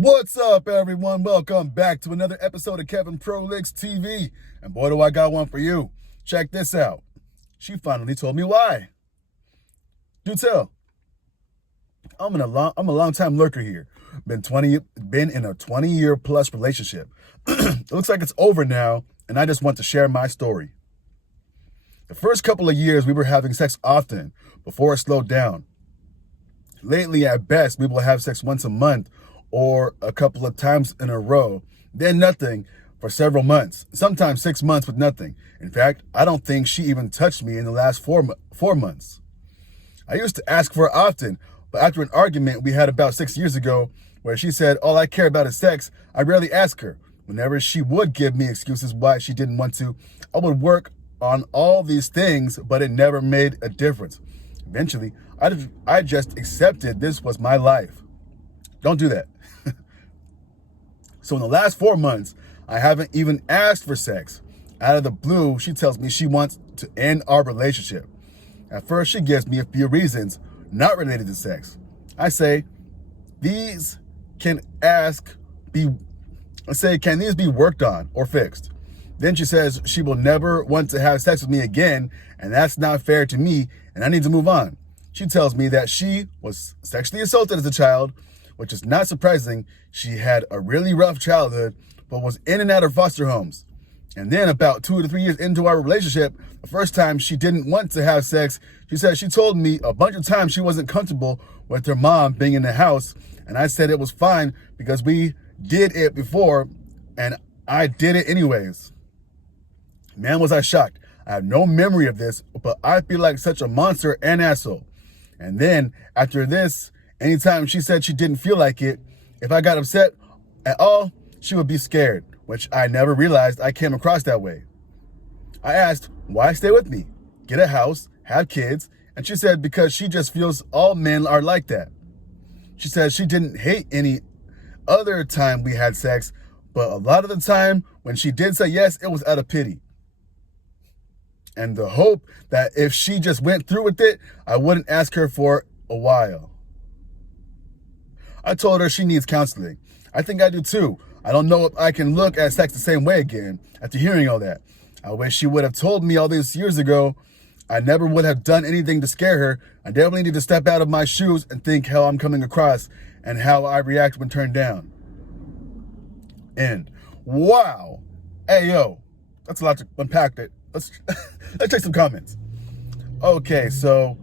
What's up, everyone? Welcome back to another episode of Kevin Prolix TV. And boy, do I got one for you. Check this out. She finally told me why. Do tell. I'm a long time lurker here. Been in a 20-year plus relationship. It looks like it's over now, and I just want to share my story. The first couple of years, we were having sex often before it slowed down. Lately, at best, we will have sex once a month or a couple of times in a row, then nothing for several months, sometimes 6 months with nothing. In fact, I don't think she even touched me in the last 4 months. I used to ask for it often, but after an argument we had about 6 years ago, where she said all I care about is sex, I rarely ask her. Whenever she would give me excuses why she didn't want to, I would work on all these things, but it never made a difference. Eventually, I just accepted this was my life. Don't do that. So in the last 4 months, I haven't even asked for sex. Out of the blue, she tells me she wants to end our relationship. At first, she gives me a few reasons not related to sex. I say, can these be worked on or fixed? Then she says she will never want to have sex with me again, and that's not fair to me, and I need to move on. She tells me that she was sexually assaulted as a child, which is not surprising. She had a really rough childhood, but was in and out of foster homes. And then about 2 to 3 years into our relationship, the first time she didn't want to have sex, she said she told me a bunch of times she wasn't comfortable with her mom being in the house. And I said it was fine because we did it before and I did it anyways. Man, was I shocked. I have no memory of this, but I feel like such a monster and asshole. And then after this, anytime she said she didn't feel like it, if I got upset at all, she would be scared, which I never realized I came across that way. I asked, why stay with me? Get a house, have kids, and she said because she just feels all men are like that. She said she didn't hate any other time we had sex, but a lot of the time when she did say yes, it was out of pity. And the hope that if she just went through with it, I wouldn't ask her for a while. I told her she needs counseling. I think I do too. I don't know if I can look at sex the same way again after hearing all that. I wish she would have told me all these years ago. I never would have done anything to scare her. I definitely need to step out of my shoes and think how I'm coming across and how I react when turned down. And wow. Hey, yo, that's a lot to unpack it. Let's take some comments. Okay, so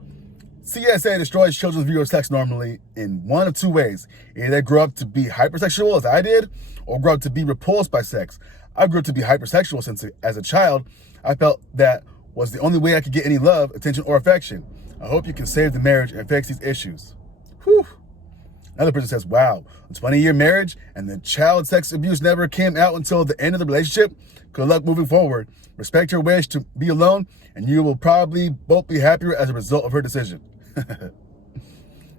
CSA destroys children's view of sex normally in one of two ways. Either they grow up to be hypersexual, as I did, or grow up to be repulsed by sex. I grew up to be hypersexual since, as a child, I felt that was the only way I could get any love, attention, or affection. I hope you can save the marriage and fix these issues. Whew. Another person says, wow, a 20-year marriage and the child sex abuse never came out until the end of the relationship? Good luck moving forward. Respect her wish to be alone, and you will probably both be happier as a result of her decision.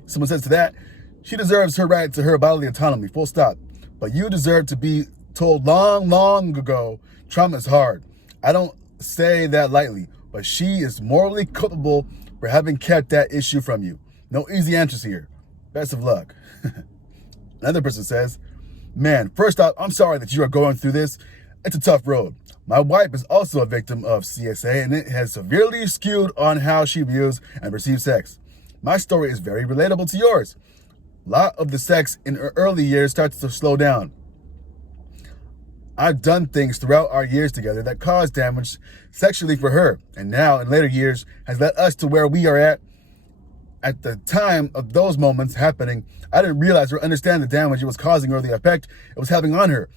Someone says to that, she deserves her right to her bodily autonomy, full stop. But you deserve to be told long ago, trauma is hard. I don't say that lightly, but she is morally culpable for having kept that issue from you. No easy answers here. Best of luck. Another person says, man, first off, I'm sorry that you are going through this. It's a tough road. My wife is also a victim of CSA, and it has severely skewed on how she views and perceives sex. My story is very relatable to yours. A lot of the sex in her early years starts to slow down. I've done things throughout our years together that caused damage sexually for her, and now in later years has led us to where we are at. At the time of those moments happening, I didn't realize or understand the damage it was causing or the effect it was having on her.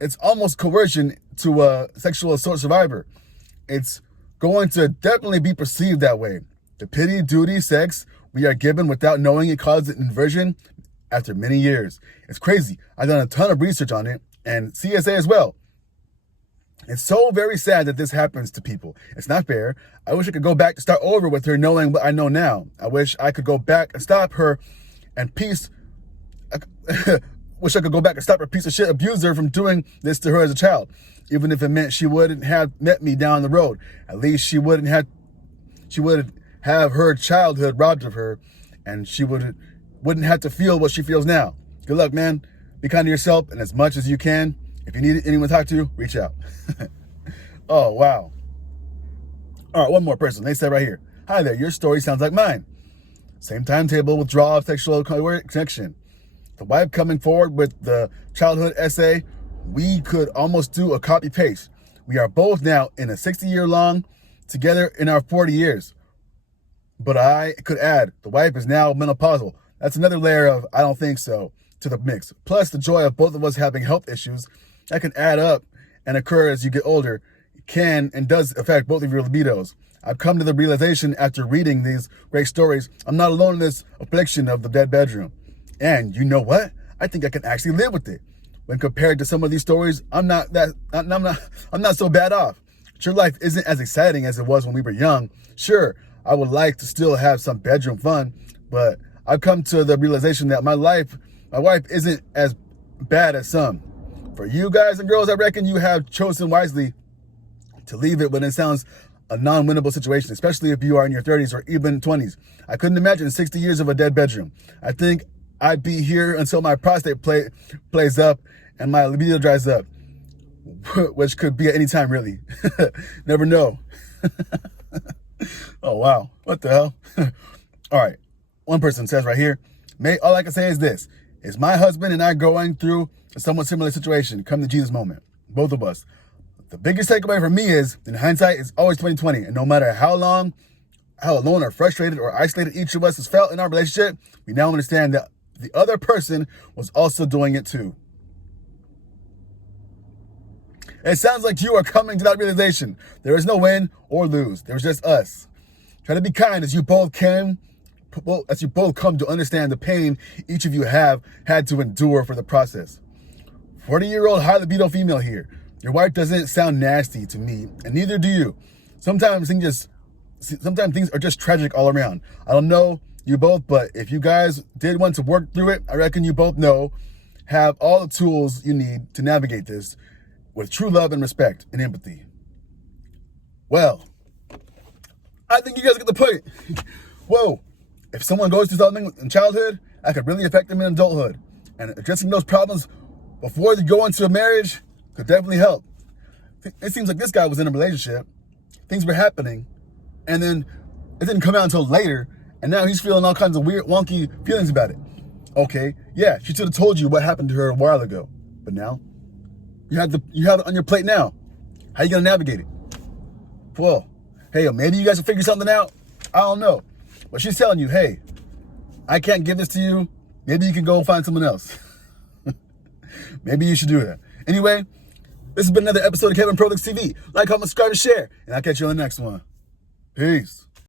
It's almost coercion to a sexual assault survivor. It's going to definitely be perceived that way. The pity, duty, sex we are given without knowing it causes inversion after many years. It's crazy. I've done a ton of research on it, and CSA as well. It's so very sad that this happens to people. It's not fair. I wish I could go back to start over with her knowing what I know now. I wish I could go back and stop her and piece of shit abuser from doing this to her as a child. Even if it meant she wouldn't have met me down the road. At least she wouldn't have her childhood robbed of her, and she wouldn't have to feel what she feels now. Good luck, man. Be kind to yourself, and as much as you can, if you need anyone to talk to, reach out. Oh, wow. All right, one more person. They said right here, hi there, your story sounds like mine. Same timetable, withdrawal of sexual connection. The wife coming forward with the childhood essay, we could almost do a copy paste. We are both now in a 60-year long, together in our 40 years. But I could add, the wife is now menopausal. That's another layer of I don't think so to the mix. Plus the joy of both of us having health issues that can add up and occur as you get older can and does affect both of your libidos. I've come to the realization after reading these great stories, I'm not alone in this affliction of the dead bedroom. And you know what? I think I can actually live with it. When compared to some of these stories, I'm not so bad off. Sure, life isn't as exciting as it was when we were young. Sure, I would like to still have some bedroom fun, but I've come to the realization that my wife isn't as bad as some. For you guys and girls, I reckon you have chosen wisely to leave it when it sounds a non-winnable situation, especially if you are in your 30s or even 20s. I couldn't imagine 60 years of a dead bedroom. I think I'd be here until my prostate plays up and my libido dries up, which could be at any time, really. Never know. Oh, wow. What the hell? All right. One person says right here, all I can say is this. Is my husband and I going through a somewhat similar situation, come to Jesus moment, both of us. The biggest takeaway for me is, in hindsight, it's always 2020. And no matter how alone or frustrated or isolated each of us has felt in our relationship, we now understand that the other person was also doing it too. It sounds like you are coming to that realization. There is no win or lose. There's just us. Try to be kind as you both come to understand the pain each of you have had to endure for the process. 40-year-old high libido female here. Your wife doesn't sound nasty to me, and neither do you. Sometimes things are just tragic all around. I don't know you both, but if you guys did want to work through it, I reckon you both have all the tools you need to navigate this with true love and respect and empathy. Well, I think you guys get the point. Whoa, if someone goes through something in childhood, that could really affect them in adulthood. And addressing those problems before they go into a marriage could definitely help. It seems like this guy was in a relationship, things were happening, and then it didn't come out until later, and now he's feeling all kinds of weird, wonky feelings about it. Okay, yeah, she should have told you what happened to her a while ago, but now you have it on your plate now. How you gonna navigate it? Well, hey, maybe you guys will figure something out. I don't know, but she's telling you, hey, I can't give this to you. Maybe you can go find someone else. Maybe you should do that. Anyway, this has been another episode of Kevin Prolix TV. Like, comment, subscribe, and share. And I'll catch you on the next one. Peace.